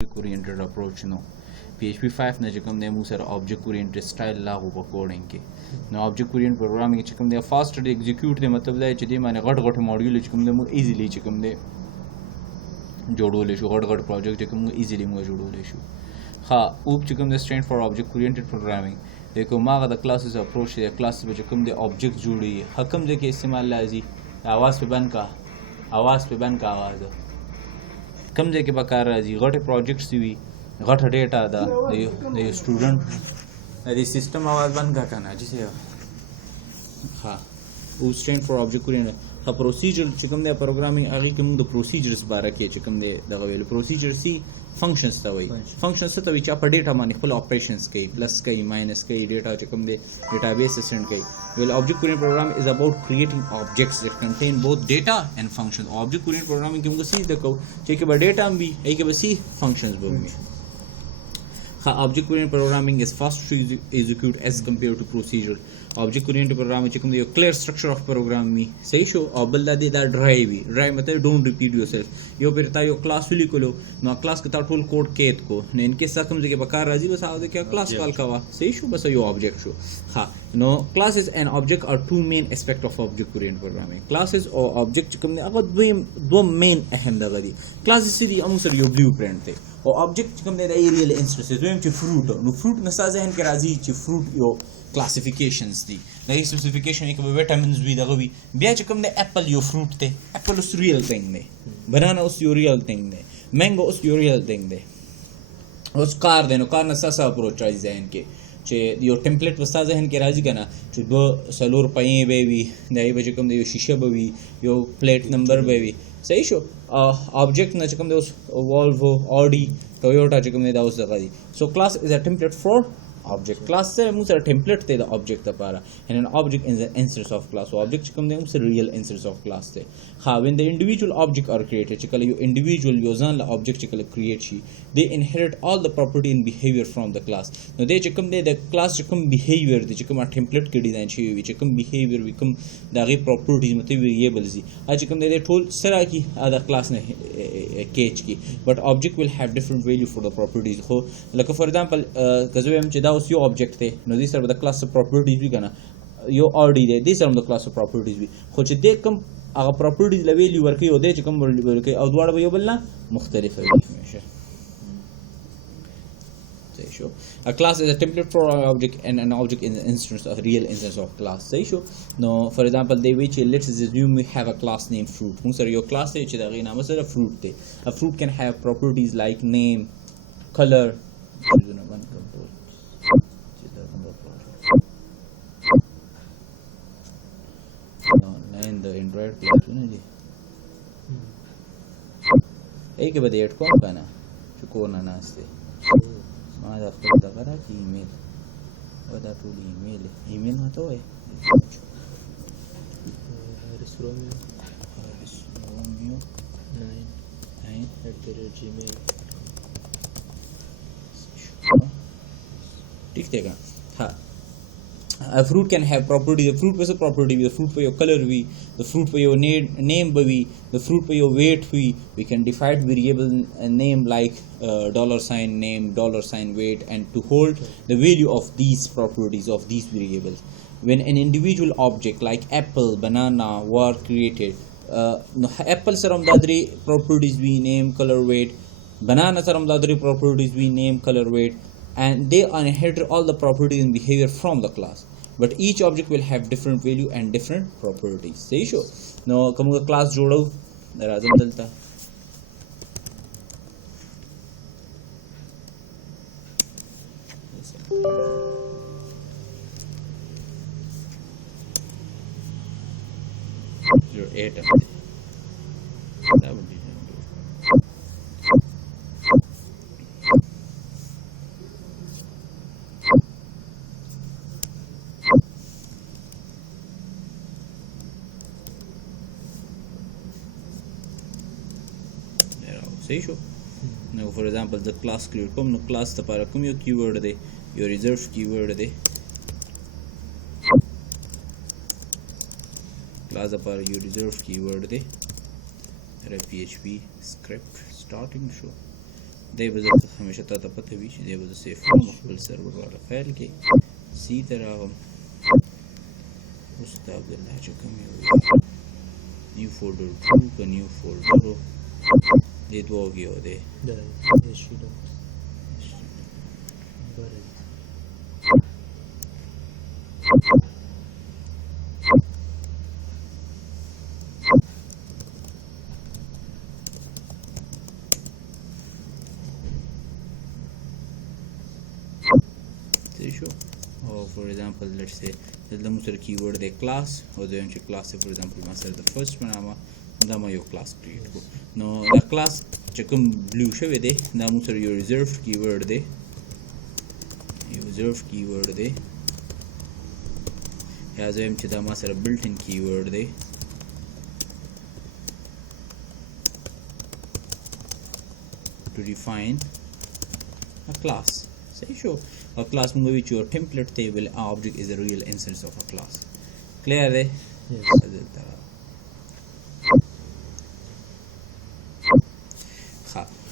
oriented approach no PHP 5 نه چې کوم دی موږ سره object oriented style لاغو په کوډینګ کې نو object oriented programming چې کوم دی fast execute دی مطلب دا چې دی باندې غټ ماډیول چې کوم دی موږ ایزیلی چې کوم دی جوړول شو غټ پروجیکټ چې کوم ایزیلی موږ جوړول شو ها اوپ چې کوم دی stand for object oriented programming دیکھو ماغه د classes approach دی کلاس به چې کوم دی object جوړي حکم دی کې استعمال لازم आवाज په بند کا आवाज کم ځای کې به کار راځي غټې پروجیکټس وي غټه ډیټا ده د یو سټوډنټ د سیستم आवाज بند کا کنه چې ها او سټینډ فور آبجیکټ اورینټ ها پروسیجر چې کوم دی پروګرامینګ هغه کې موږ د پروسیجرز باره کې چې کوم دی دغه ویل پروسیجر سی فنکشنز ته وایي فنکشنز ته وایي چې په ډیټا باندې خپل اپریشنز کوي پلس کوي ماینس کوي ډیټا چې کوم دی ډیټابیس سند کوي well object oriented program is about creating objects that contain both data and functions object oriented programming کې موږ سی د کو چې کې به ډیټا هم وي هغه کې به سی فنکشنز به وي object oriented programming is fast to execute as compared to procedural object oriented programming چې کوم دی clear structure of program می صحیح شو او بل دا ډرایو مطلب don't repeat yourself یو پرتا یو کلاس ولیکلو نو کلاس کې تا ټول کوډ کېد کو نو ان کې سکم ځکه به کار راځي بس هغه کې کلاس کال کوا صحیح شو بس یو object شو ها نو classes and object are two main aspect of object oriented programming classes او object چې کوم دی هغه دوه main اهم دغه دي classes دي امو سره یو blueprint دی او object چې کوم دی د ریل انسټنس دویم چې فروټ نو فروټ نسا ذهن کې راځي چې فروټ یو classifications دي د specification کې به vitamins وي دغه وي بیا چې کوم دی اپل یو فروټ دی اپل اوس ریل ثینګ دی بنانا اوس یو ریل ثینګ دی مانگو اوس یو ریل ثینګ دی اوس کار دی نو کار نسا اپروچ راځي ذهن کې چې یو ټمپلیټ وستا ذهن کې راځي کنه چې دو سلور پې به وي دای به کوم دی یو شیشه به وي یو پلیټ نمبر به وي صحیح شو object نه چې کوم دی اوس Volvo Audi Toyota چې کوم دی دا اوس دغه دي so class is a template for object class سره موږ سره template ته د object لپاره and an object is the instance of class so object چې کوم دی موږ سره real instance of class ته ها when the individual object are created چې کله یو individual یو ځان له object چې کله create شي they inherit all the property and behavior from the class نو دې چې کوم دی د class چې کوم behavior دی چې کوم template کې ډیزاین شوی وي چې کوم behavior وي کوم دغه properties مطلب variables دي چې کوم دی ټول سره کی دا class نه کېچ کی but object will have different value for the properties خو لکه for example کزو هم چې دا اوس یو object دی نو دې سره د class properties وي کنه یو already دی دې سره د class properties وي خو چې دې کوم هغه properties له ویلیو ورکوي او دې چې کوم ورکوي او دواړه به یو بل نه مختلف وي همیشه صحیح شو a class is a template for an object and an object is an instance a real instance of class صحیح شو نو for example they which let's assume we have a class named fruit موږ سره یو class دی چې دا غي نام سره fruit دی a fruit can have properties like name color the Android class نه ای کې به دې اټ کوم کنه چې کو نه ناشته ما دا خپل دغه راځي ایمیل او دا ټول ایمیل ماته وای Romeo 9@gmail ठीक है हाँ a fruit can have property the fruit was a property the fruit for your color the fruit for your name the fruit for your weight we can define variable name like $name $weight and to hold the value of these properties of these variables when an individual object like apple banana were created apple saram dadri properties we name color weight banana saram dadri properties we name color weight and they inherit all the properties and behavior from the class but each object will have different value and different properties صحیح شو نو کومه class جوړو راځم دلته your atom that would be صحیح شو نو فور ایگزامپل د کلاس کریټ کوم نو کلاس لپاره کوم یو کیورډ دی یو ریزرف کیورډ دی کلاس لپاره یو ریزرف کیورډ دی raw PHP script starting show دی به زه همیشه تا ته پته وي چې دی به زه سیف کړم خپل سرور والا فایل کې سی ته راغلم اوس د عبدالله چې کوم یو نیو فولډر 2 که نیو فولډر و دې دوو کې یو دی for example let's say دلته مو سره کیورډ دی کلاس او دویم چې کلاس فور ایگزامپل ما سره د فرست بنامه دا ما یو کلاس کریټ کړو نو دا کلاس چې کوم بلو شوی دی دا مو سره یو ریزرف کیورډ دی یا زم چې دا ما سره بلټ ان کیورډ دی to define a class صحیح شو a class مونږ وی چې your template table object is a real instance of a class clear دی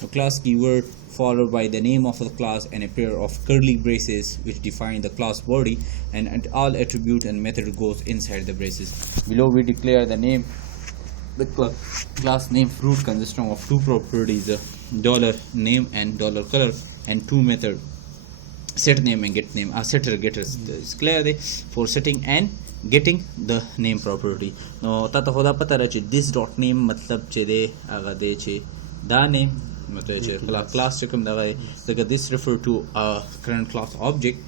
a class keyword followed by the name of the class and a pair of curly braces which define the class body and all attribute and method goes inside the braces. Below we declare the name. The class name fruit consisting of two properties, dollar name and dollar color, and two methods, set name and get name. Setter getters is clear there for setting and getting the name property. No tata khoda pata ra che this dot name matlab che de aga de che da name matlab che class che kam da ga this refer to a current class object.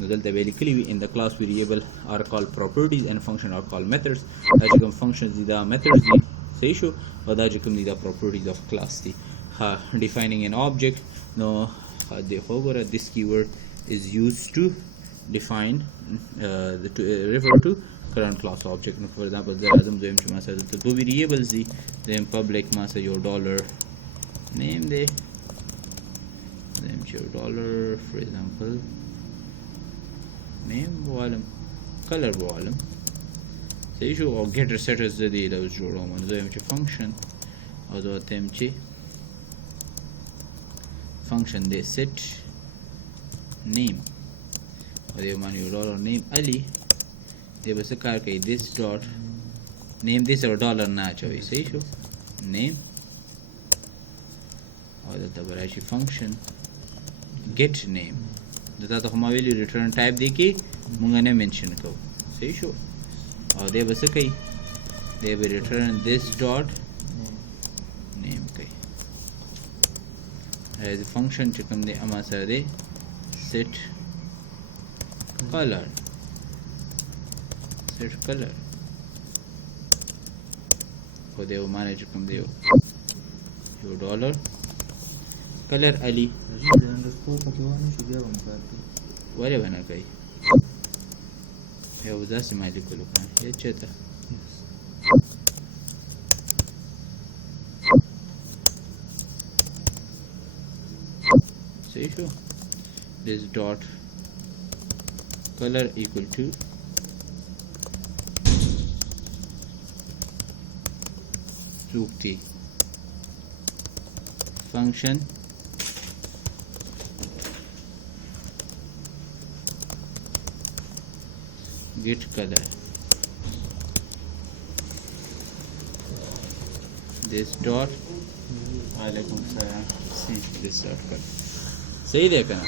Dalta basically in the class variable are called properties and function are called methods. As you functions the methods say show or that you the properties of class the defining an object. No therefore this keyword is used to define to refer to current class object. For example there are some two variables then public master your dollar name there then your dollar for example name volume color volume so you show or getter setters the those joron the function or the temchi function they set name or the man your dollar name ali they was a car this dot name this or dollar na choice so you show name or the variety function get name دا ته ما ویلی ریټرن ټایپ دی کې مونږ نه منشن کوو صحیح شو او دی به څه کوي دی به ریټرن this dot name کوي as a function چې کوم دی اما سره دی set color او دی معنی چې کوم دی یو ډالر color ali wale bana kai yau za su mali kulukan ya ce ta see sure this dot color equal to sukti function get color this dot alaikum salam see this dot color सही देखा ना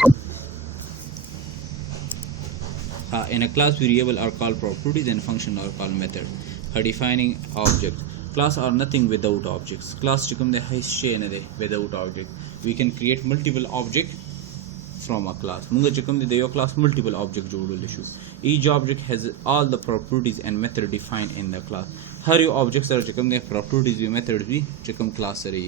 in a class variable are called properties and function are called method for defining objects class are nothing without objects class chikum de history ne de without object we can create multiple object from a class munga chikum de yo class multiple object jodul issue each object has all the properties and method defined in the class har yo objects are chikum de properties we methods we chikum class are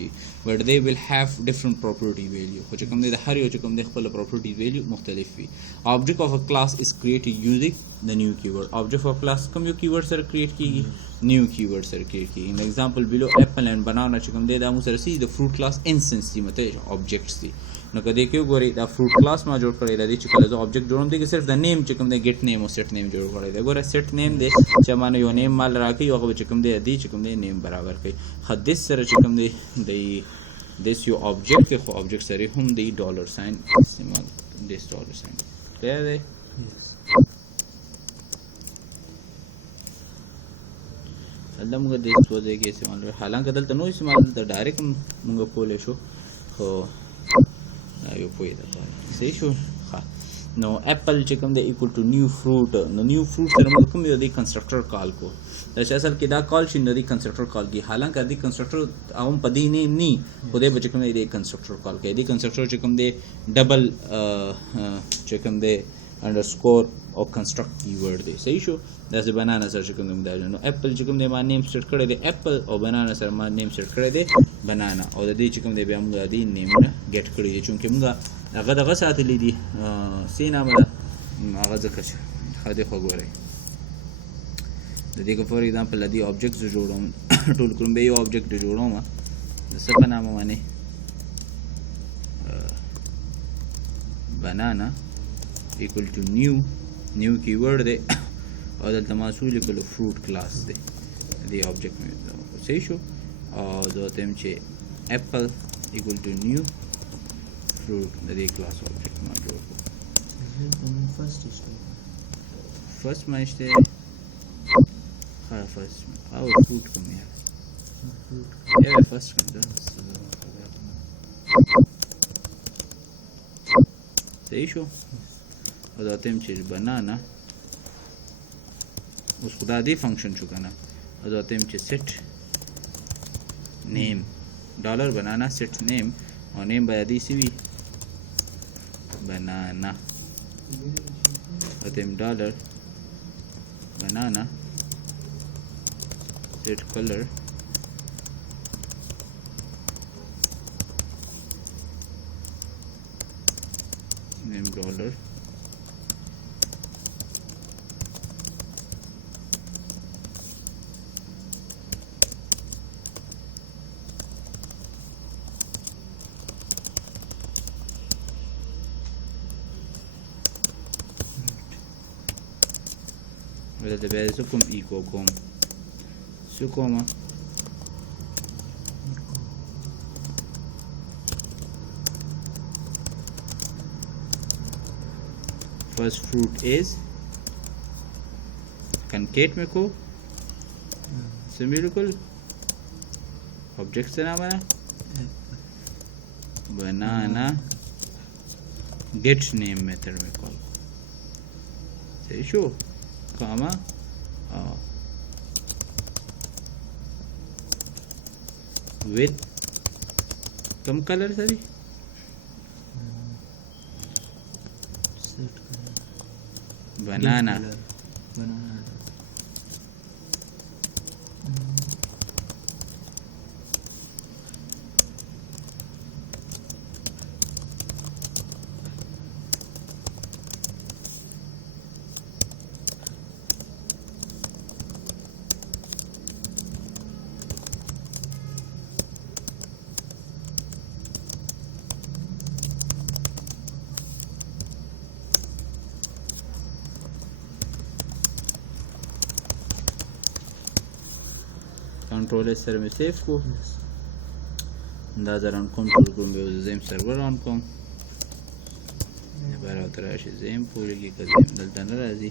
but they will have different property value ho chikum de har yo chikum de khpal property value mukhtalif vi object of a class is created using the new keyword object of a class kam yo keywords are create ki new keywords are create ki in example below apple and banana chikum de da mu sir see the fruit class instance di mate objects di نو کدی کیو ګوري دا فروټ کلاس ما جوړ کړی دی چې کله زه آبجیکټ جوړوم دی چې صرف د نیم چې کوم دی ګیټ نیم او سیټ نیم جوړ کړی دی ګوره سیټ نیم دی چې مانه یو نیم مال راکې او هغه چې کوم دی چې کوم دی نیم برابر کوي حدیث سره چې کوم دی د this your object के खो object सरे हम दे dollar sign इस्तेमाल this dollar sign clear है अल्लाह मुझे देख तो दे के इस्तेमाल हालांकि दल तनो इस्तेमाल तो डायरेक्ट मुझे कोले शो हो आयो पोई था सही शो हाँ no apple چې کوم د equal to new fruit نو new fruit سره موږ کوم یو دی کنسټرکټر کال کو دا چې اصل کې دا کال شین دی کنسټرکټر کال کی حالانکه دی کنسټرکټر هم پدې نه ني خو دې بچ کوم دی کنسټرکټر کال کوي دی کنسټرکټر چې کوم دی ډبل چې کوم دی انډرسکور او کنسټرکټ کیورډ دی صحیح شو دا چې بنانا سره چې کوم دی نو اپل چې کوم دی ما نیم سیټ کړی دی اپل او بنانا سره ما نیم سیټ کړی دی بنانا او د دې چې کوم دی بیا موږ دی نیم ګټ کړی دی چې موږ هغه دغه ساتلې دي سینا مله هغه ځکه چې خاطر خو ګورئ د دې کو فور ایگزامپل لدی آبجیکټ جوړوم ټول کوم به یو آبجیکټ جوړوم د څه په نامه باندې بنانا equal to new keyword دی او دلته محصول کول فروټ کلاس دی دی آبجیکټ مې صحیح شو او دوته هم چې اپل equal to new fruit the class object not draw first my stay first how fruit come here yeah first come सही शो और आते हैं चीज बनाना उसको दादी फंक्शन चुका ना और आते हैं चीज सेट नेम डॉलर बनाना सेट नेम और नेम बयादी सी भी banana with him dollar banana set color name dollar de bere su cum eco com su coma first fruit is concat में को सिमिलर ऑब्जेक्ट से नाम है बनाना get name method में कॉल सही show comma with some color sorry banana control sir में सेव को अंदाज़ा रन कंट्रोल को मैं ज़ेम सर्वर ऑन करूँ ये बार उतरा है ज़ेम पूरी की कज़ेम दलता न राज़ी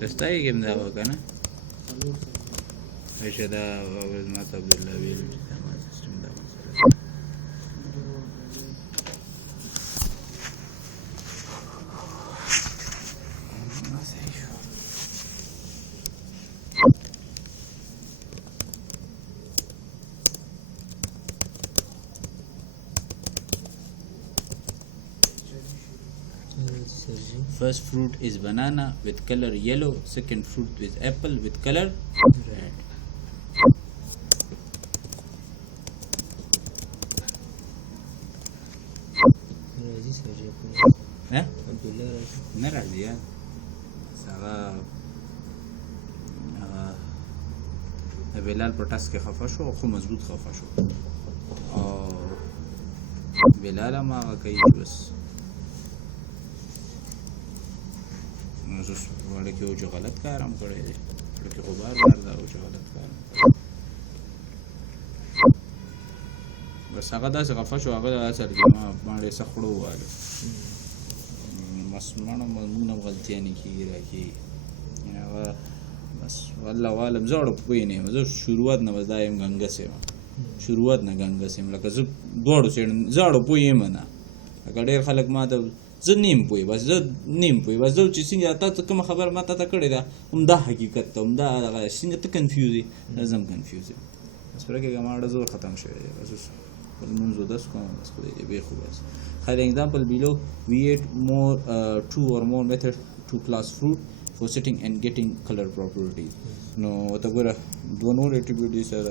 Está ahí que me daba acá, ¿no? Ahí se da a ver más Abdullah Bill. First fruit is banana with color yellow. Second fruit is apple with color red. هغه بلال په ټس کې خفه شو خو مضبوط خفه شو او بلال هم هغه کوي بس زه وړه کې و چې غلط کار هم کړی دی وړه کې خو بار بار دا و چې غلط کار هم کړی بس هغه داسې خفه شو هغه داسې ما باندې څه خړو ووهلو بس مونږ نه غلطیه نه کېږي راکېږي هغه بس والله عالم زه اړه پوه نه یم زه شروعات نه بس دا یم ګنګس یم شروعات نه ګنګس یم لکه زه دواړو سایډ زه اړه پوه یم نه لکه ډېر خلک ما ته زه نیم پوه بس زه نیم پوه بس زه چې څنګه تا ته کومه خبره ما تا ته کړې ده همدا حقیقت ته همدا دغه څنګه ته کنفیوز یې زه هم کنفیوز یم بس پرې کې ما اړه زور ختم شوی دی بس المنذ دس کوم بس خدای دې بې خو بس For example, below we add more two or more method to class fruit for setting and getting color properties. No, whatever do no attribute this as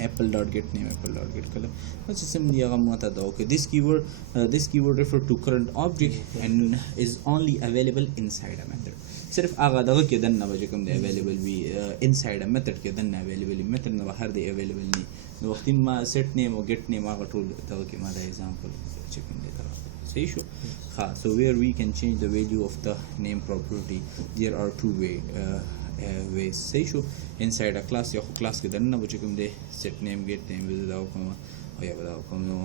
apple dot get name, apple dot get color. That's simply okay. This keyword refer to current object and is only available inside a method. صرف هغه دغه کې دننه به چې کوم دی اویلیبل وي انسایډ ا میتھډ کې دننه اویلیبل وي میتھډ نه بهر دی اویلیبل نه نو وختي ما سیټ نیم او ګیټ نیم هغه ټول دغه کې ما دا ایگزامپل چې کوم دی صحیح شو ها so where we can change the value of the name property there are two ways صحیح شو inside a class یا خو کلاس کې دننه به چې کوم دی سیټ نیم ګیټ نیم دا کوم او یا دا کوم نو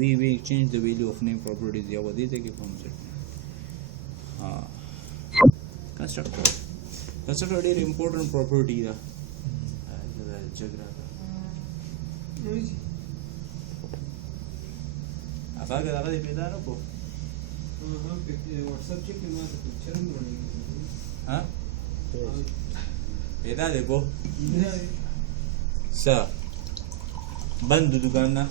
we change the value of name properties یا ودی ته کې کوم سیټ ها constructor very important property da apaga daga de peda no ko whatsapp check ma picture ha peda de ko sa band dukaan na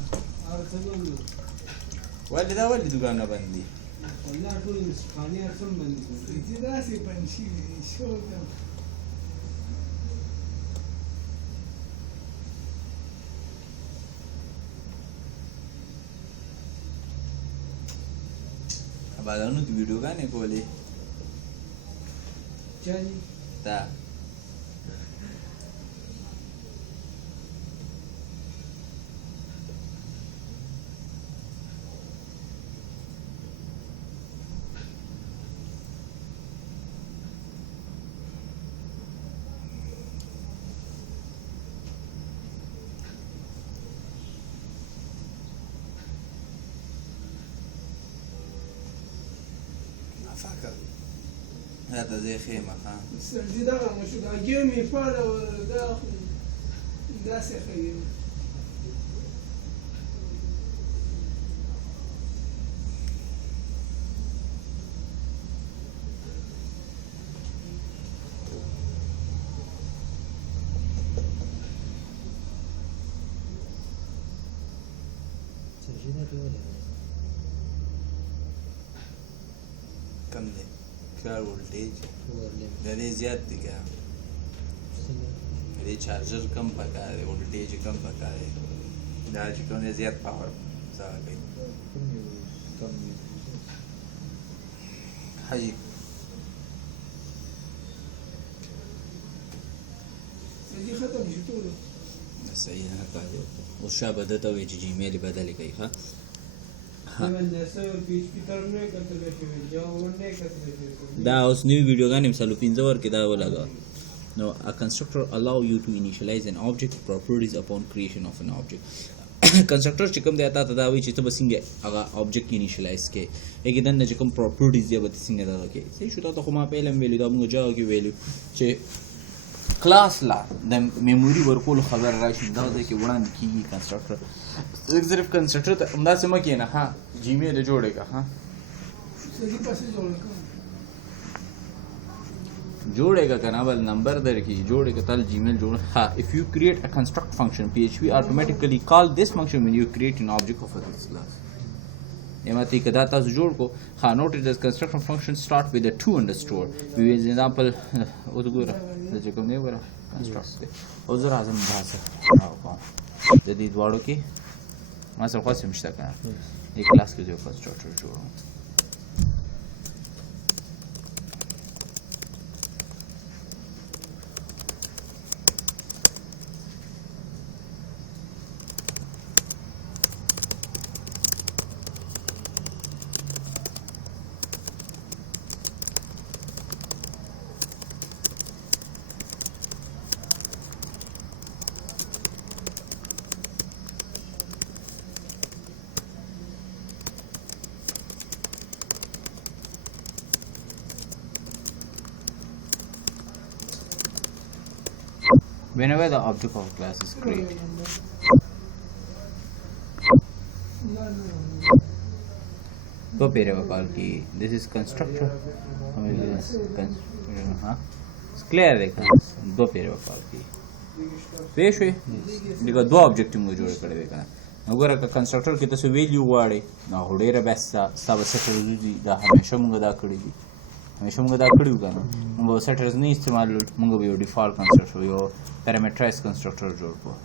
wali dukaan na bandi والله ټول مسخاني ارسم باندې دي داسې پنځي شو ابادانو د ویډیو غانې کولې چالي تا فاكر هذا زي خيمة ها السردي ده مش ده جيمي فالا ده سخيم कम दे क्या वोल्टेज दे ज़्यादा दिखा मेरे चार्जर कम पका है वोल्टेज कम पका है दाल चिकन ने ज़्यादा पावर सा गई कम हाँ जी सही ख़त्म जुटो सही है का जो उस शाबा देता हुए जीमेल बदल गई हाँ دا اوس نیو ویډیوګانې مثالو 15 ورکې دا ولګه نو a constructor allow you to initialize an object properties upon creation of an object constructor چې کوم دی تا ته دا وایي چې ته به څنګه هغه object initialize کې یګې دننه چې کوم properties دی به څنګه دغه کې صحیح شو تا خو ما پهله ویلو دا موږ جاو کې ویلو چې کلاس لا د میموري ورکول خبر راشي دا ځکه وړاندې کیږي کنسټرکټر صرف کنسټرکټر ته همداسې مه کښېنه ها جیمیل جوړېږه ها جوړېږه که نه بل نمبر درکړي جوړېږه تل جیمیل جوړ ها if you create a construct function php automatically call this function when you create an object of this class یماتی که دا تاسو جوړ کو ها note it as construction function start with a to underscore we will example وګوره د چې کوم دی وګوره construct دی او زه راځم دا څه راوکم د دې دواړو کې ما سره خاص مشته کنه دې کلاس کې یو constructor جوړوم whenever the object of a class is created. दो पेरे कॉल की this is constructor clear देखा दो पेरे कॉल की पेश हुई देखो दो ऑब्जेक्ट में जोड़े करे देखा अगर का कंस्ट्रक्टर की तो वैल्यू वाड़े ना होड़ेरा बेस्सा सब सेटर दी दा हमेशा मुंगा दा कड़ी दी हमेशा मुंगा दा कड़ी का मुंगा सेटर्स नहीं इस्तेमाल मुंगा भी डिफॉल्ट कंस्ट्रक्टर यो पैरामीटराइज्ड कंस्ट्रक्टर जोड़ को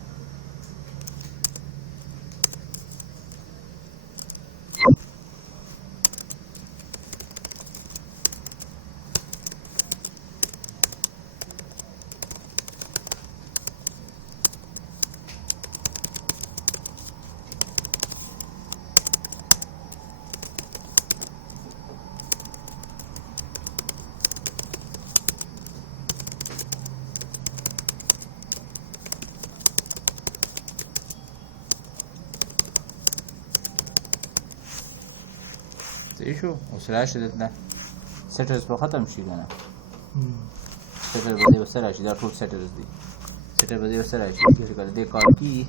شو وسلاش ده سيترز په ختم شي کنه سيتر به وسره شي دا ټول سيترز دي سيتر به وسره شي چې کله دې کار کی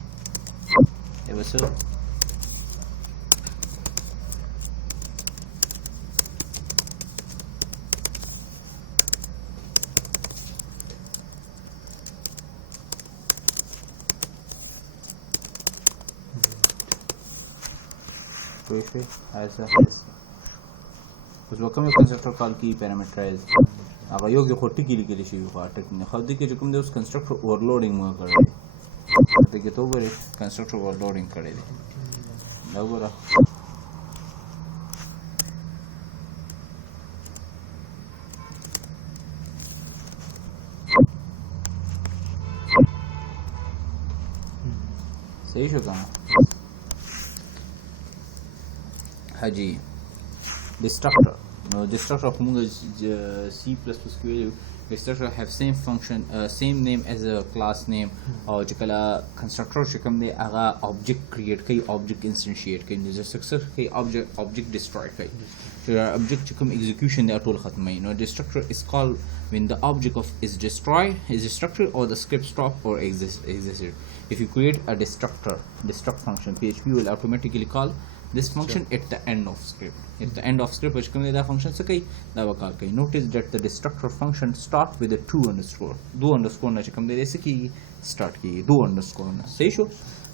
ای وسو کوئی ایسا اوس وکم کنسټرکټر کال کی پیرامیټرایز هغه یو کې خټی کې لیکل شي خو اټک نه خو دې کې کوم د اوس کنسټرکټر اوورلوډینګ مو کړی دې کې تو وره کنسټرکټر اوورلوډینګ کړی دی دا وګوره صحیح شو کنه حاجی destructor no destructor of C++ query destructor have same function same name as a class name or jikala constructor shikam de aga object create kai object instantiate kai the success kai object destroy kai so object chikam execution de tool khatmai no destructor is called when the object of is destroyed is destructed or the script stop or existed if you create a destruct function PHP will automatically call this function at the end of script which come that function se kai da va kai notice that the destructor function start with a two underscore na come there se ki start ki do underscore na say show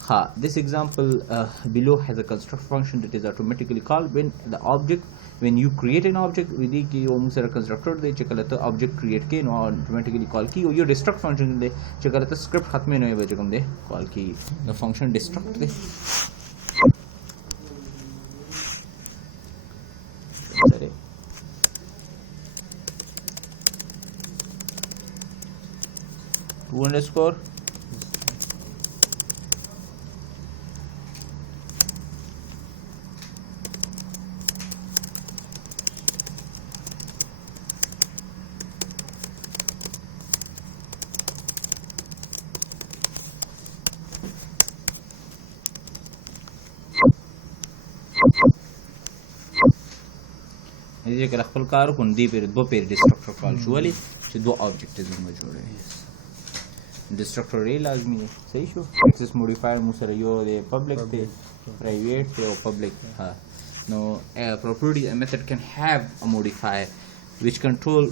ha this example below has a construct function that is automatically called when you create an object with the om sara constructor de chekala to object create ke no automatically call ki your destruct function de chekala to script khatme no ve come de call ki the function destruct de two underscore ये कल खपल कार को दी पे दो पेर destructor call show वाली से दो ऑब्जेक्ट्स में जोड़े डिस्ट्रक्टर रे लाजमी है सही शो एक्सेस मॉडिफायर मुसर यो दे पब्लिक थे प्राइवेट थे और पब्लिक हां no property a method can have a modifier which control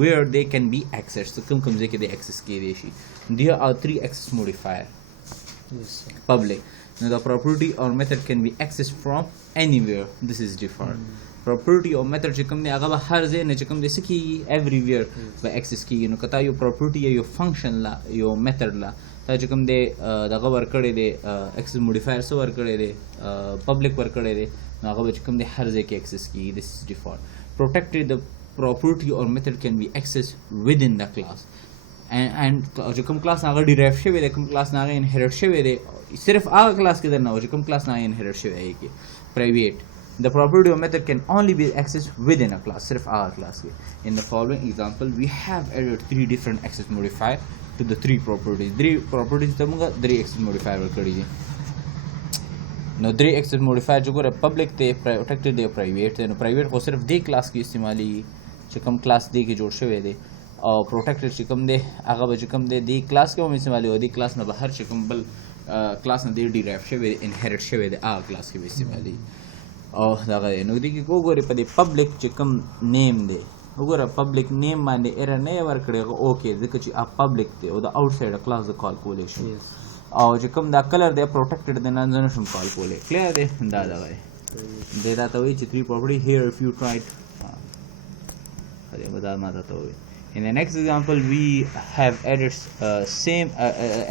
where they can be accessed so come जे के दे एक्सेस किए दे she there are three access modifier public now the property or method can be accessed from anywhere this is default property or method چې کوم دی هغه هر ځای نه چې کوم دی سکی everywhere به access کیږي نو کته یو property یو function لا یو method لا تا چې کوم دی دغه ور کړی دی access modifier سو ور کړی دی public ور کړی دی نو هغه چې کوم دی هر ځای کې access کیږي this is default protected the property or method can be accessed within the class and چې کوم کلاس هغه ډیرایو شوی دی کوم کلاس هغه انهریټ شوی دی صرف هغه کلاس کې درنه چې کوم کلاس نه انهریټ شوی دی کې private the property or method can only be accessed within a class sirf our class ke in the following example we have added three different access modifier to the three properties tamunga three access modifier वर करी no three access modifier जो को public थे protected थे private थे no private को सिर्फ दे class की इस्तेमाली जो कम class दे के जोड़ शवे दे او پروټیکټډ چې کوم دی هغه به چې کوم دی دې کلاس کې هم استعمالي او دې کلاس نه بهر چې کوم بل کلاس نه دی ډیرایو شوی انهیریټ شوی دی هغه کلاس کې به استعمالي او دغه نو دې کې وګورئ په دې پبلک چې کوم نیم دی وګوره پبلک نیم باندې ایرر نه ورکړی اوکې ځکه چې پبلک دی او د آوټ سایډ کلاس د کال کولی شي او چې کوم دا کلر دی پروټیکټډ دی نه زه نشم کال کولی کلیر دی دا دغه دی دا ته وایي چې 3 property here if you tried دا ماته ته وایي. In the next example, we have added same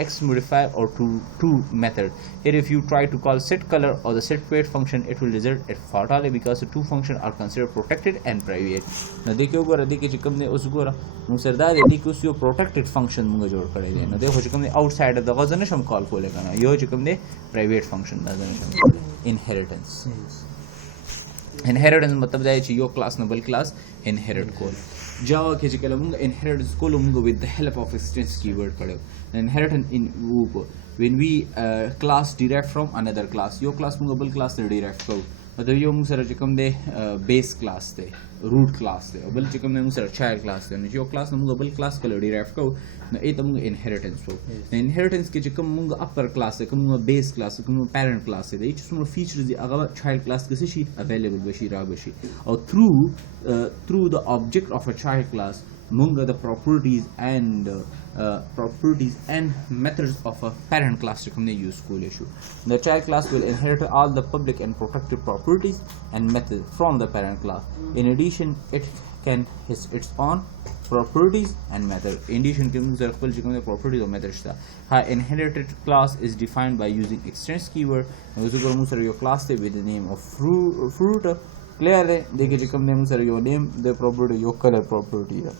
x modifier or to method. Here, if you try to call set color or the set weight function, it will result at fatality because the two functions are considered protected and private. Now, देखिए ऊपर देखिए चिकम ने उस गोरा मुसरदार यदि कुछ यो protected function मुझे जोड़ करे दे. Now, देखो चिकम ने outside of the गज़न शम call को लेकर ना यो चिकम ने private function गज़न शम inheritance. Inheritance मतलब जाए ची यो class नबल class inherit को. Java के जिकल मुंग inheritance को मुंग with the help of extends keyword करो. Inheritance in when we class derived from another class. यो class मुंग बल class से derived करो. मतलब यो मुंग सर जिकम दे base class दे root class दे. बल जिकम दे मुंग सर child class दे. यो class मुंग बल class कलो derived करो. ना ये तो मुंग inheritance हो. Inheritance के जिकम मुंग upper class है, कम मुंग base class है, कम मुंग parent class है. ये चीज़ मुंग features दे अगर child class कैसे शी available बशी राग बशी. और through the object of a child class, munga the properties and methods of a parent class to come use school issue. The child class will inherit all the public and protected properties and methods from the parent class. In addition, it can has its own properties and methods. In addition, the properties or methods. Her inherited class is defined by using extends keyword. Your class with the name of fruit. Clear है देखिए चिकम ने मुझे यो name the property यो colour property है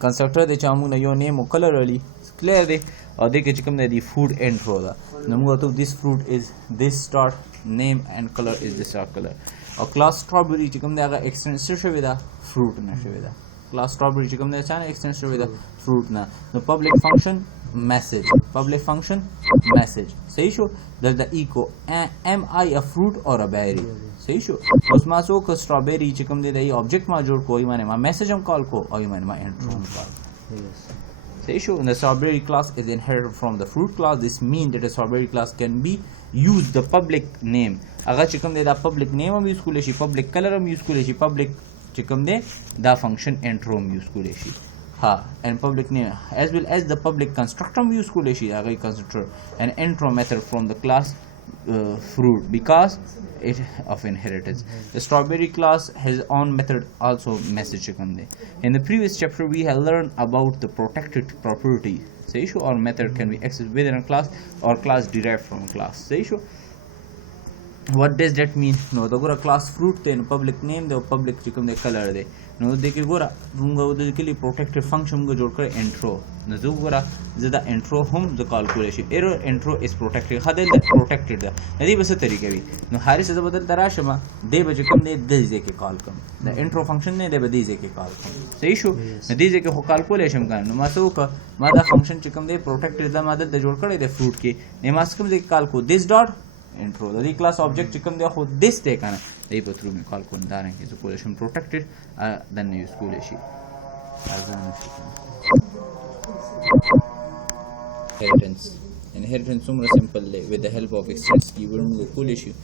constructor दे चामू ने यो नेम और कलर वाली क्लियर है और देखिए चिकम ने दी फूड एंट्रो दा नमूगा तो this fruit is this start name and colour is this start colour और क्लास स्ट्रॉबेरी चिकम ने अगर एक्सटेंशन शविदा फ्रूट ना शविदा क्लास स्ट्रॉबेरी चिकम ने अचानक एक्सटेंशन शविदा फ्रूट ना द पब्लिक फंक्शन message सही show does the echo am I a fruit or a berry सही शो उसमें सो को स्ट्रॉबेरी चिकम दे दई ऑब्जेक्ट में जोड़ कोई माने मा मैसेज हम कॉल को और माने मा एंट्रो हम कॉल सही show the strawberry class is inherited from the fruit class. This means that a strawberry class can be used the public name अगर चिकम दे दा public name हम यूज कुले शी public color हम यूज कुले शी public चिकम दे दा function entro हम यूज कुले she and public name as well as the public constructor use cool constructor and intro method from the class fruit because it of inheritance. The strawberry class has own method also message in the previous chapter we have learned about the protected property say issue or method can be accessed within a class or class derived from a class say issue. What does that mean? No, the gora class fruit then public name the public chicken the color de no देखिए गोरा मुंगा उधर के लिए protected function मुंगा जोड़कर intro न जो गोरा ज़्यादा intro हम जो calculation error intro is protected खादे द protected दा यदि बस तरीके भी न हारी से ज़बरदस्त तराशमा दे बजे कम दे दीजे के call कम the intro function ने दे बदीजे के call कम सही शो न दीजे के हो calculation का न मासो का मादा function चिकम दे protected दा मादा द जोड़कर दे fruit के ने मास्कम दे call को this dot intro the class object चिकम दे हो this दे का ना they put through me call को दारें कि जो collection protected then use collection inheritance somewhat simple with the help of extends keyword को collection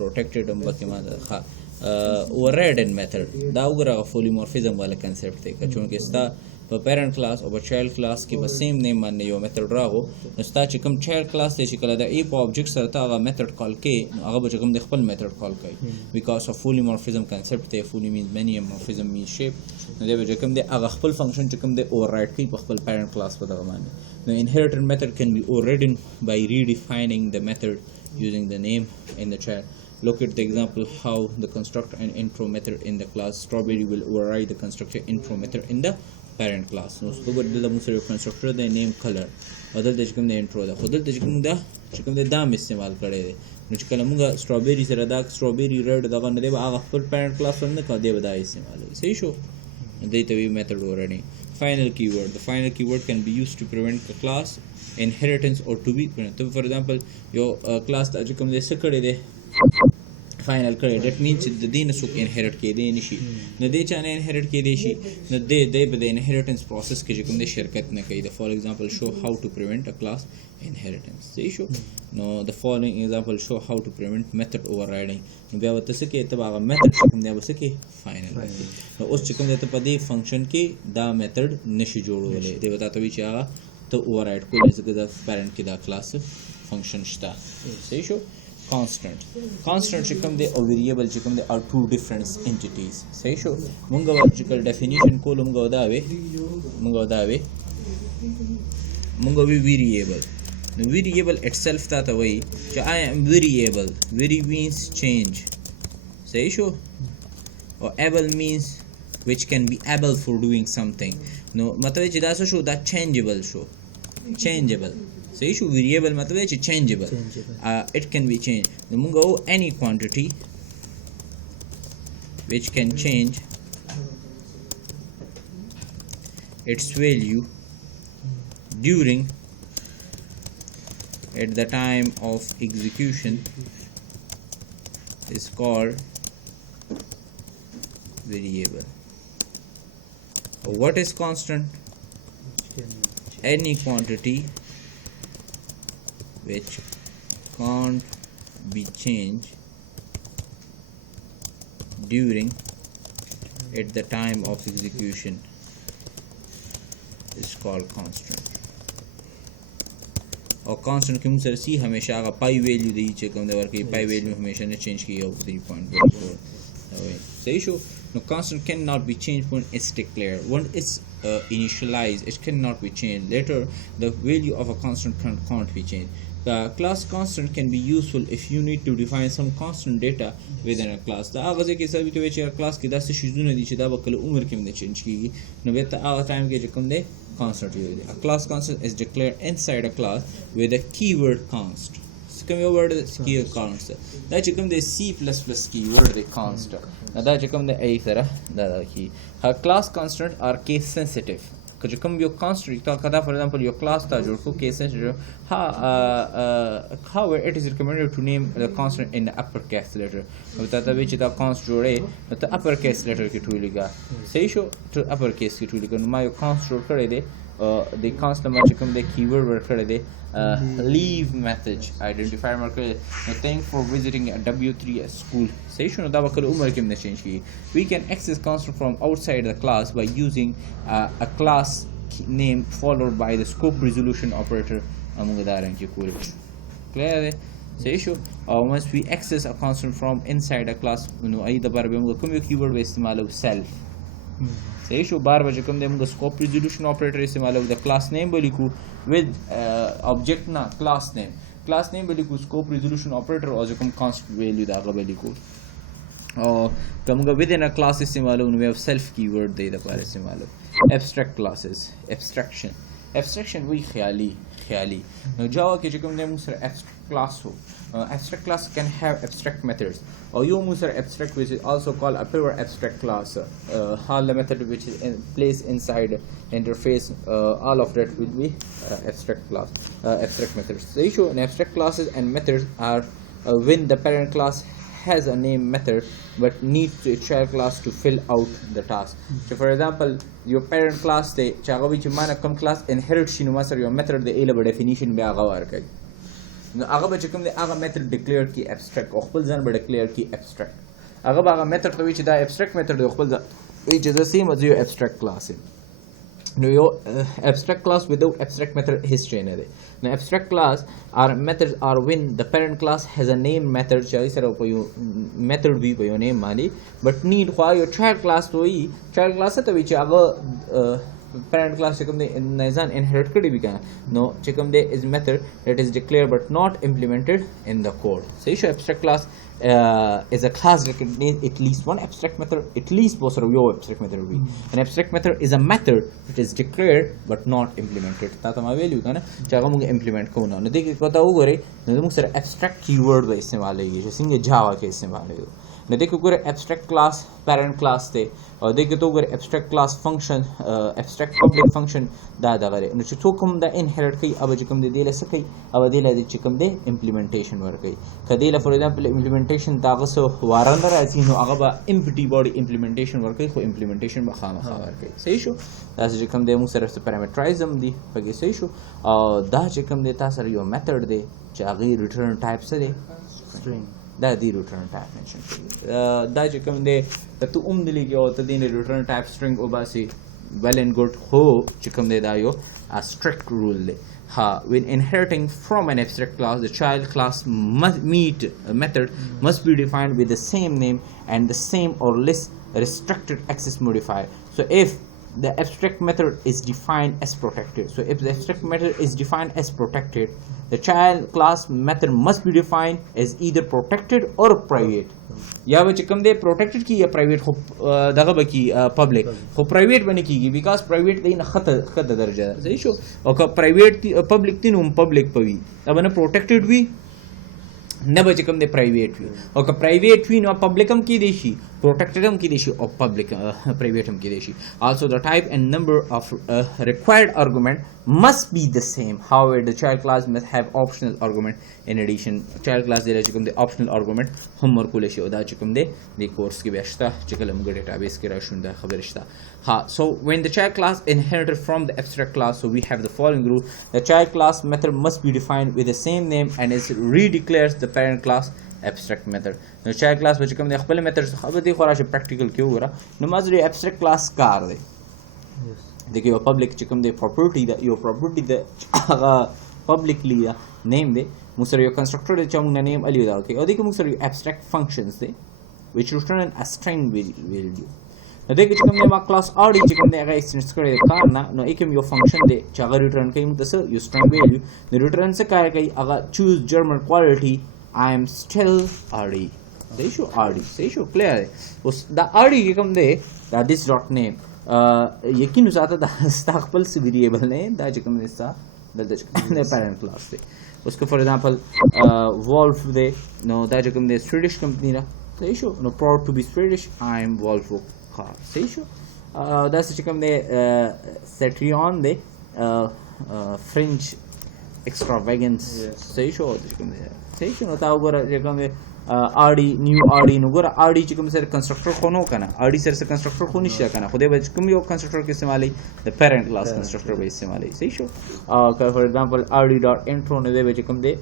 protected हम बाकी मादा खा overridden method दा उगरा polymorphism वाला concept थे कचों के स्ता parent class or child class के बस same name मानने यो method राहो नस्ता चिकम child class ते चिकला दा एक object सरता आगा method call के आगा बचकम देखपल method call कई because of polymorphism concept ते fully means many morphism means shape नदे बचकम दे आगा खपल function चिकम दे override की खपल parent class पता माने the inherited method can be overridden by redefining the method using the name in the child. Look at the example how the constructor and intro method in the class strawberry will override the constructor intro method in the parent class. So उसको बदल द मुझे constructor the name color बदल दे चिकम दे intro दा खुदल दे चिकम दे दाम इस्तेमाल करे दे मुझे कल मुझे strawberry से रदा strawberry red दा का नदे आगा पर parent class में का दे बदा इस्तेमाल है सही शो दे तभी method overriding. Final keyword. The final keyword can be used to prevent the class inheritance or to be prevented. For example, your class ता चिकम दे सकड़े दे فاینل کړی دیٹ مینس چې د دې نه څوک انهریټ کېدی نه شي نه دی چا نه انهریټ کېدی شي نو دی به د انهریټنس پروسس کې چې کوم دی شرکت نه کوي د فار ایگزامپل شو هاو ټو پریونټ ا کلاس inheritance صحیح شو نو د فالوینګ ایگزامپل شو هاو ټو پریونټ میتھډ اوور رایډینګ نو بیا ورته څه کې ته هغه میتھډ چې کوم دی به څه کې فاینل نو اوس چې کوم دی ته په دې فنکشن کې دا میتھډ نشي جوړولی دی به تا ته وایي چې هغه ته اوور رایډ کولی ځکه د پیرنټ کې دا کلاس فنکشن شته صحیح شو constant چې کوم دی او variable چې کوم دی are two different entities صحیح شو مونږ ورچکل ډیفینیشن کولو مونږ دا وی variable نو variable itself تا ته وایي چې I am variable vary means change صحیح شو او able means which can be able for doing something نو مطلب چې دا څه شو دا changeable شو صحیح شو variable مطلب چې changeable it can be changed نو موږ وو any quantity which can change its value during at the time of execution is called variable. What is constant? Any quantity which can't be changed during at the time of execution is called constant. और कांस्टेंट के मुझसे सी हमेशा का pi value दी चेक हम देवर की pi value हमेशा ने चेंज किया हो 3.14 सही show no constant cannot be changed when it's declared when it's initialized it cannot be changed later the value of a constant can't be changed the class constant can be useful if you need to define some constant data within a class دا هغه ځکه چې ته چې کلاس کې داسې شیزونه دي چې دا به کله عمر کې نه چینج کیږي نو به ته هغه ټایم کې چې کوم دی constant use a class constant is declared inside a class with a keyword const کوم یو ورډ keyword const دا چې کوم دی C++ keyword دی const دا چې کوم دی ای سره دا کی class constant are case sensitive که کوم یو constant تا کدا for example your class تا جوړ کو case sensitive however it is recommended to name the constant in the uppercase letter نو تا ته چې دا const جوړې نو ته uppercase letter کې ټولېګا صحیح شو ته uppercase کې ټولېګا نو ما یو const جوړ کړی دی د const نمبر چې کوم دی keyword ورکړی دی leave message identifier marker thank for visiting a W3 school صحیح شو نو دا به کله عمر کې نه چینج کیږي we can access constant from outside the class by using a class name followed by the scope resolution operator موږ دا رنګ کې کول clear دی صحیح شو once we access a constant from inside a class نو ای د بار به موږ کوم یو keyword به استعمالو self صحیح شو بار به کوم د موږ scope resolution operator استعمالو د class name به لیکو with object na class name به لیکو scope resolution operator او کوم constant value دا هغه به لیکو او کومه within a class استعمالو نو we have self keyword دی د پاره استعمالو abstract classes abstraction وی خیالي نو جاوا کې کوم د موږ سره abstract class ho abstract class can have abstract methods or you use abstract which is also called a pure abstract class the method which is placed inside interface all of that will be abstract methods the issue in abstract classes and methods are when the parent class has a name method but needs a child class to fill out the task so for example your parent class they chaga which mana come class inherit shinu master your method the a definition be aga warkai نو هغه به چې کوم دی هغه میتھډ ډیکلیئر کی ابستریکټ او خپل ځان به ډیکلیئر کی ابستریکټ هغه به هغه میتھډ ته وایي چې دا ابستریکټ میتھډ دی خپل ځان وایي چې د سیم از یو ابستریکټ کلاس نو یو ابستریکټ کلاس without abstract method history نه دی نو ابستریکټ کلاس are methods are when the parent class has a name method چې سره په یو میتھډ وی په یو نیم باندې but need خو یو child class ته وایي child class ته وایي چې هغه parent class چکم دے نظام inherit کړي وی کنه نو چکم دے is method that is declared but not implemented in the code صحیح شو abstract class is a class that contains at least one abstract method at least po sir yo abstract method will be an abstract method is a method that is declared but not implemented تا ته ما ویلو کنه چې هغه موږ implement کوو نو دغه پتا وګورئ نو موږ سره abstract keyword به استعمالوي چې څنګه جاوا کې استعمالوي نو دې کې ګوره abstract class parent class دی او دې کې ته ګوره abstract class function abstract public function دا دغه دی نو چې څوک هم دا inherit کوي او چې کوم دی دې له څه کوي او دې له چې کوم دی implementation ورکوي که دې له for example implementation دا هغه څه واره نه راځي نو هغه به empty body implementation ورکوي خو implementation به خامخا ورکوي صحیح شو دا چې کوم دی موږ سره parameterism دی پکې صحیح شو او دا چې کوم دی تاسو سره یو method دی چې هغه return type څه دی دا دی return type mention کوي دا چې کوم دی ته اوم دی لګي او ته دې return type string وباسي well and good خو چې کوم دی دا یو strict rule دی when inheriting from an abstract class the child class method must be defined with the same name and the same or less restricted access modifier. So if the abstract method is defined as protected, the child class method must be defined as either protected or private. یا به چې کوم دی protected کی یا private خو دغه به کی public خو private باندې کیږي because private دی نه خطه درجه صحیح شو او که private public دی نو public پوي دا باندې protected وي نه به چې کوم دی private وي او که private وي نو public هم کې دی شي protected هم کې دی شي او public private هم کې دی شي. Also the type and number of required argument must be the same. However, the child class must have optional argument in addition. Child class دی چې کوم دی optional argument هم ورکول شي او دا چې کوم دی د کورس کې بیا شته چې کله موږ ډیټابیس کې راشونده خبره شته. So when the child class inherited from the abstract class, so we have the following rule: the child class method must be defined with the same name and is redeclares the parent class abstract method. نو child class به چې کوم دی خپل میتھډ خبر دی خو راشه پریکټیکل کې وګوره نو مازری abstract class کار دی دغه یو پبلک چې کوم دی پراپرټي دا یو پراپرټي د هغه پبلکلی نیم دی موږ سره یو کنسټرکټر دی چې موږ نیم الي دا کوي او دغه موږ سره یو abstract functions دی which return a string value نو دغه چې کوم دی ما کلاس اړي چې کوم دی هغه ایکستنس کړی کار نه نو کوم یو فنکشن دی چې هغه ریټرن کوي موږ څه یو string value نو ریټرن څه کار کوي هغه choose German quality I am still RD. صحیح شو RD صحیح شو کلیئر دی اوس دا RD کوم دی دا this dot name یقین وساته دا ستا خپل څه ویریبل نه دا چې کوم دی ستا د parent class دی اوس که فور ایگزامپل Wolf دی نو دا چې کوم دی Swedish company نه صحیح شو نو proud to be Swedish I am Wolf car صحیح شو دا چې کوم دی Cetrion دی French extravagance صحیح شو کوم دی صحیح شو نو تا وګوره چې کوم دی RD new RD نو ګوره RD چې کوم سره کنسټرکټر خو نو کنه RD سره کنسټرکټر خو نشي کنه خو دې به کوم یو کنسټرکټر کې استعمالي د پیرنٹ کلاس کنسټرکټر به استعمالي صحیح شو که فور ایگزامپل RD.intro نو دې به کوم دی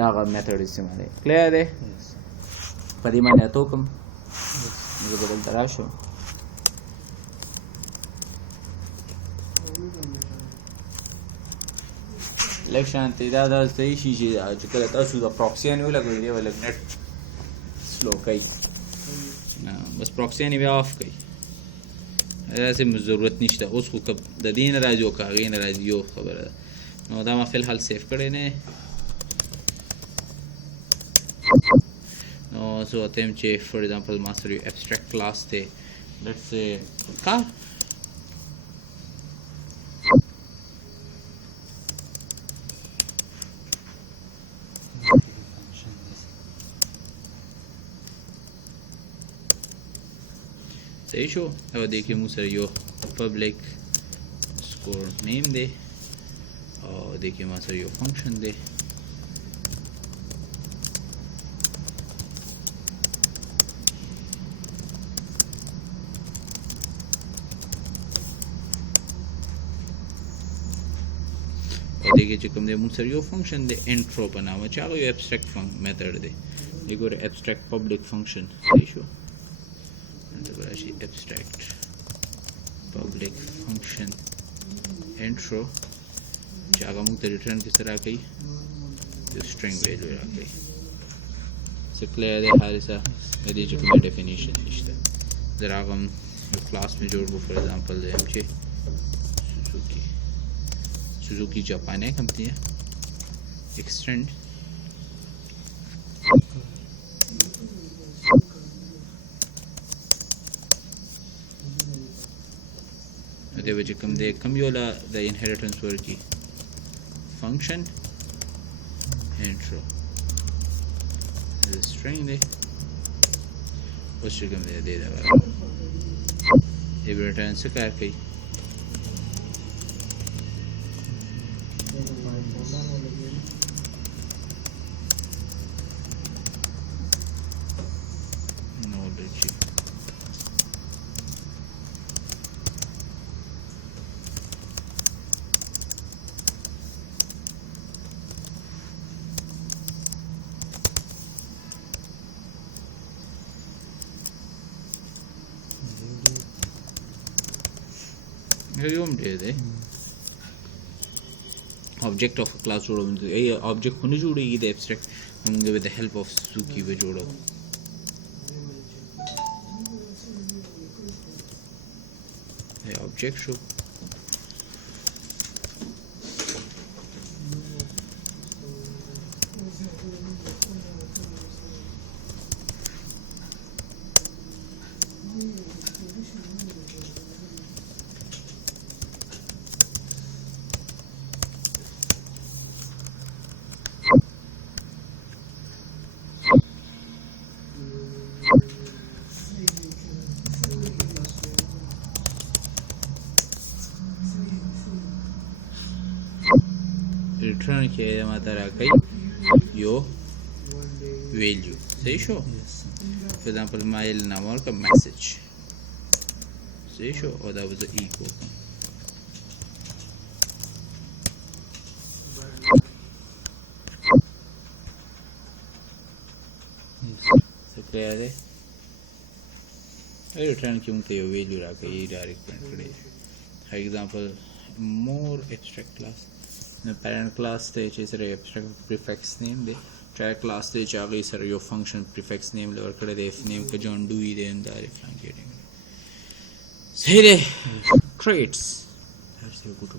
دا میتھډ استعمالي کلیئر دی په دې باندې تاسو کوم زه بدل تراشو لکشان ته دا صحیح شي چې کله تاسو د پروکسی نه ولګوي دی ولګ نت سلو کوي بس پروکسی نه بیا اف کوي دا څه ضرورت نشته اوس خو د دین راځي او کاغې نه راځي یو خبره نو دا ما فل حال سیف کړی نه نو سو اتم چې فور ایگزامپل ماستر یو abstract class ته لیټس سے car صحیح شو او دیکھیے موږ سره یو پبلک سکور نیم دی او دیکھیے ما سره یو فنکشن دی او دیکھیے چې کوم دی موږ سره یو فنکشن دی انټرو په نامه چې هغه یو abstract میتھډ دی وګوره abstract public function صحیح شو actually abstract public function intro چې هغه موږ ته ریټرن کې سره کوي د string value راکوي څه کلیئر دی حالسه د دې چې کومه ډیفینیشن نشته زه راغم یو کلاس مې جوړ کړو فور ایگزامپل دی چې Suzuki Japan company extend دې وجه کوم دی کوم یو لا د انهریټنس ورکی function intro the string دی اوس چې کوم دی دا ریټرن څه کار کوي یوم دی دی object of a class جوړو ای object خو نه جوړیږي د abstract موږ with the help of Suki به جوړو ای object شو return کې ماته راکړي یو value صحیح شو for example mail نام ورکړه message صحیح شو او دا وځه echo څه کړی دی return کې موږ ته یو value راکړي direct print کړی for example more abstract class the parent class stage is a abstract prefix name the child class stage agi sir your function prefix name level kade the if name ka john dewey the and the flanking say the traits that's your good to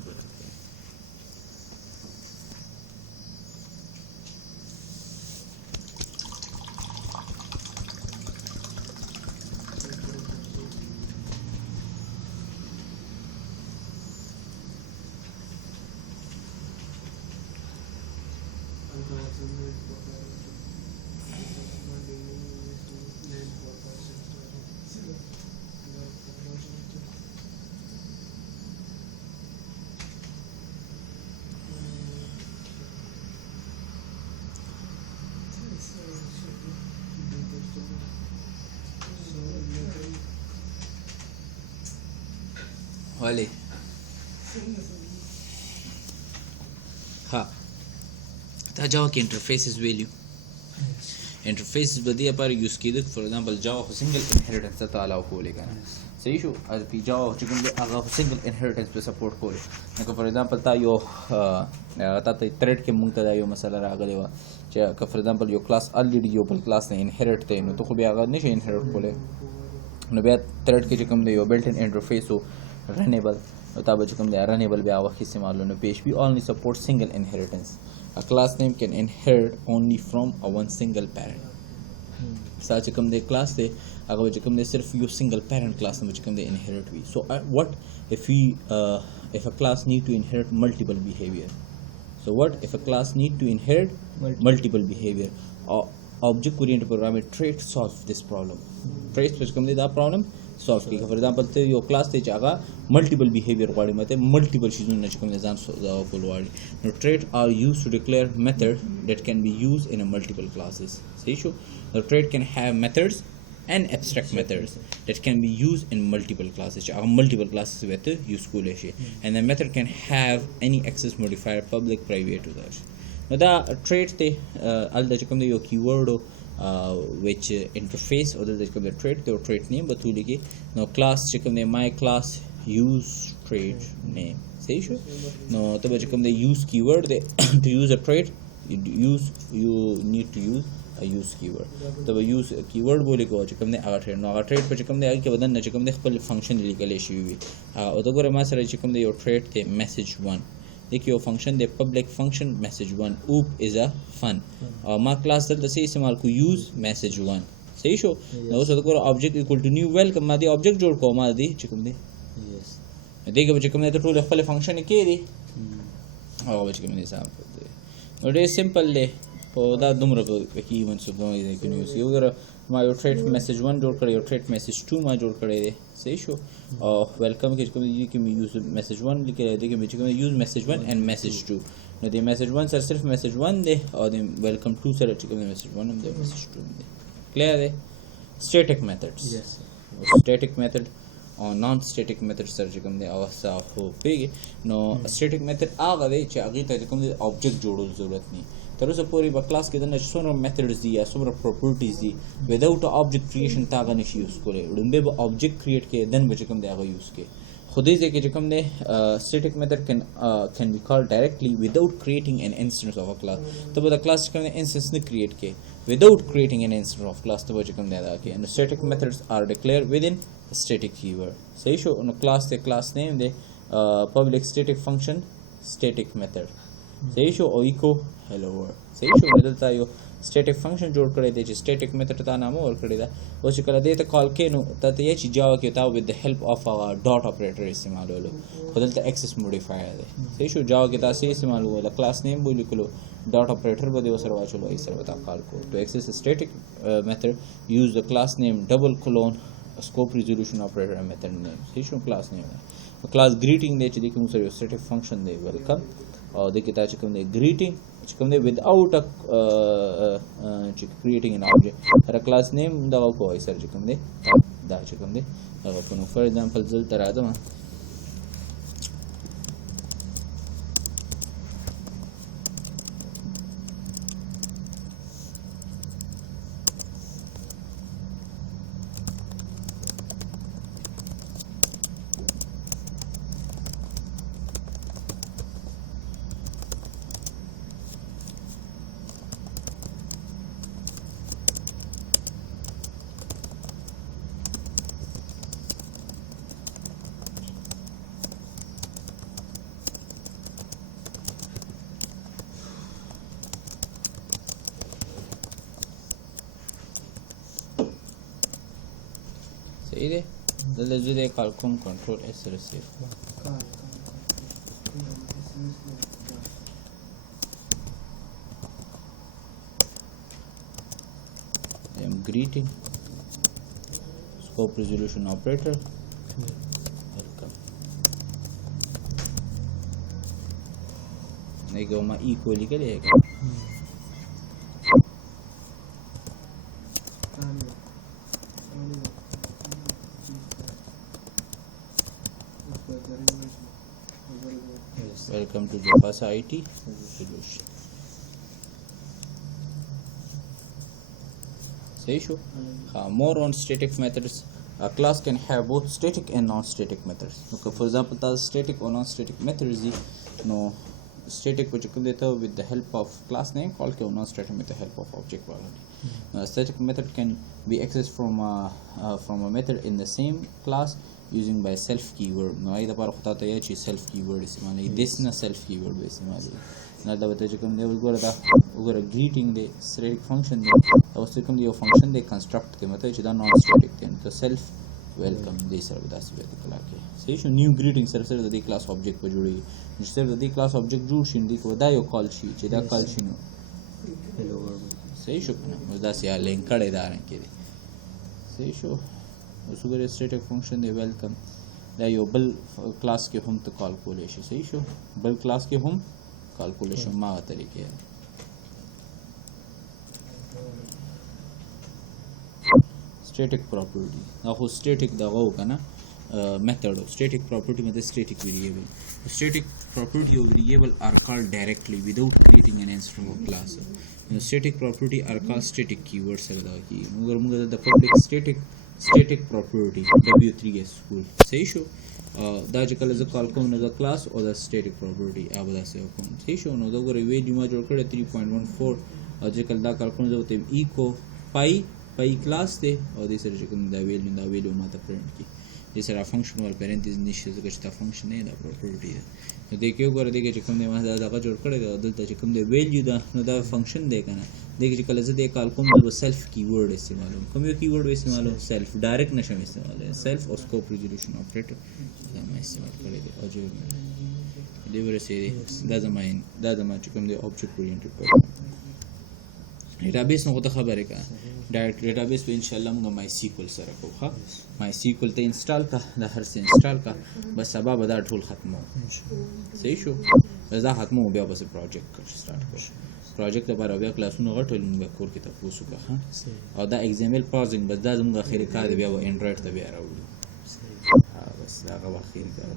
Wale ha ta java ke interfaces value interfaces بدی پر यूज کیدل for example java خو single inheritance ته allow کولې کنه صحیح شو از پی java چې کوم دی هغه single inheritance په سپورټ کولې نو for example تا یو تا ته thread کې مونږ ته دا یو مسله راغلی و چې for example یو class already یو بل class نه inherit دی نو ته خو بیا هغه نشي inherit کولې نو بیا thread کې چې کوم دی یو built in interface او runnable or runnable no PHP only supports single inheritance. A class name can inherit only from a one single parent. Such a class they your single parent class inherit. So what if we if a class need to inherit multiple behavior? So what if a class need to inherit multiple behavior? Object oriented programming trait solve this problem. Traits which come that problem solve ki for example te yo class te chaga multiple behavior gwadi mate multiple chizun na chikom exam kolwadi no trait are used to declare method that can be used in a multiple classes see sure the trait can have methods and abstract methods that can be used in multiple classes multiple classes with use cool and the method can have any access modifier public private to that now the trait te al da chikom yo keyword which interface or the trait or trait name but now class chicken name my class use trait name say sure no the chicken they use keyword they to use a trait you need to use a use keyword the use keyword bole ko chicken they aga trait no aga trait pe chicken they ke badan na chicken they khapal function legal issue wi to gore ma sara chicken they your trait the message 1 देखिए वो function दे public function message 1 oop is a fun और मां क्लास दल से इस्तेमाल को use message 1 सही शो नो सो तो ऑब्जेक्ट इक्वल टू न्यू वेलकम मा दी ऑब्जेक्ट जोड़ को मा दी चिकम दे यस देखिए बच्चे कम तो टोल पहले फंक्शन के दी और बच्चे कम हिसाब और ये सिंपल ले और दा दुमरा की वन सो दो ये न्यूज़ ये अगर ما یو ټریټ میسج 1 جوړ کړی یو ټریټ میسج 2 ما جوړ کړی دی صحیح شو او ویلکم کې کوم دی کې یوز میسج 1 لیکل دی کې کوم یوز میسج 1 اینڈ میسج 2 نو دی میسج 1 سره صرف میسج 1 دی او دی ویلکم 2 سره چې کوم میسج 1 هم دی میسج 2 هم دی کلیئر دی static methods static method او نان سټیټیک میتھډ سره چې کوم دی او خو پیږي نو سټیټیک میتھډ هغه دی چې هغې ته کوم دی اوبجیکټ جوړول ضرورت نه تر اوسه پورې په کلاس کې دنه څومره میتھډز دي یا څومره پراپرټیز دي وداوټ اوبجیکټ کریشن ته هغه نشي یوز کولی وړاندې به اوبجیکټ کریټ کې دن به چې کوم دی هغه یوز کې خو دې ځای کې چې کوم دی سټیټیک میتھډ can be called directly without creating an instance of a class ته به د کلاس چې کوم دی انسټنس نه کریټ کې without creating an instance of class ته به چې کوم دی ادا کې and the static methods are declared within static keyword صحیح شو نو کلاس ته کلاس نیم دی public static function static method صحیح شو او echo hello world صحیح شو دلته یو static function جوړ کړی دی چې static method ته نامه ورکړی ده او چې کله دې ته کال کې نو ته یې چې جاوا کې تا with the help of a dot operator استعمالولو خو دلته access modifier دی صحیح شو جاوا کې تاسو استعمالولو د کلاس نیم به لیکلو dot operator به دې وسره واچولو ای سره وتا کال کو to access a static method use the class name double colon scope resolution operator and method name صحیح شو class name class greeting دی چې د کوم سره یو static function دی welcome او د کې تا چې کوم دی greeting چې کوم دی without creating an object هر class name دا کوی سره چې کوم دی دا چې کوم دی هغه په نو for example دلته راځم صحیح دی دلته زه د کال کوم کنټرول اس سره سیف کړم I am greeting scope resolution operator welcome negau ma equally ke liye welcome to Java IT solution صحیح شو more on static methods a class can have both static and non-static methods okay for example the static or non-static methods دي نو static which کوم دی ته with the help of class name call کې non-static with the help of object value static method can be accessed from a method in the same class using by self keyword نو ای د پر خطا ته چې self keyword استعمالي this نه self keyword به استعمالي نه دا وته چې کوم دی وګوره دا وګوره greeting دی static function دی او څه کوم دی یو function دی construct کې مته چې دا non static دی نو self welcome دی سره داسې به کلا کې صحیح شو new greeting سره سره د دې class object په جوړي چې سره د دې class object جوړ شي دی کو دا یو کال شي چې دا کال شي نو hello world صحیح شو کنه نو دا سیا لینک کړي دا رنګ کې دی صحیح شو اوس وګوره static function دی welcome دا یو بل کلاس کې هم ته کال کولای شي صحیح شو بل کلاس کې هم کال کولای شي ما طریقې static property now who static the go kana method of static property with the static variable static property or variable are called directly without creating an instance of class static property are called static keywords the public static property w3s school صحیح شو دا چې کله زه کال کوم نو د کلاس او د static property هغه داسې وکړم صحیح شو نو دا ګوره ویډیو ما جوړ کړی 3.14 او چې کله دا کال کوم زه ورته echo پای کلاس دی او دې سره چې کوم دا ویډیو ما ته پرنټ کړي دې سره فنکشنل پرنټیز نشي ځکه چې دا فنکشن نه دا پراپرټي ده نو دې کې وګوره دې کې چې کوم دی ما دا جوړ کړی دی دلته چې کوم دی ویلیو ده نو دا فنکشن دی کنه دې کې چې کله زه دې کال کوم نو سیلف کیورډ استعمالوم کوم یو کیورډ استعمالوم سیلف ډایرکټ نشم استعمالوم سیلف او سکوپ ریزولوشن اپریټر دا ما استعمال کړی دی او جوړ دې ورسې دا زما چې کوم دی اوبجیکټ اورینټډ پروګرام ډیټابیس نو ته خبرې کا ډیټابیس په ان شاء الله موږ مای سیکول سره کوو ها مای سیکول ته انسټال کا د هر څه انسټال کا بس سبا به دا ټول ختمو صحیح شو بس دا ختمو بیا بس پروجیکټ سٹارټ کوو پروجیکټ لپاره بیا کلاسونه غټول موږ کور کې تاسو کا ها او دا ایگزامپل پروزنګ بس دا زموږ اخیری کار دی بیا و انډرایډ ته بیا راوړو ها بس دا غو اخیری کار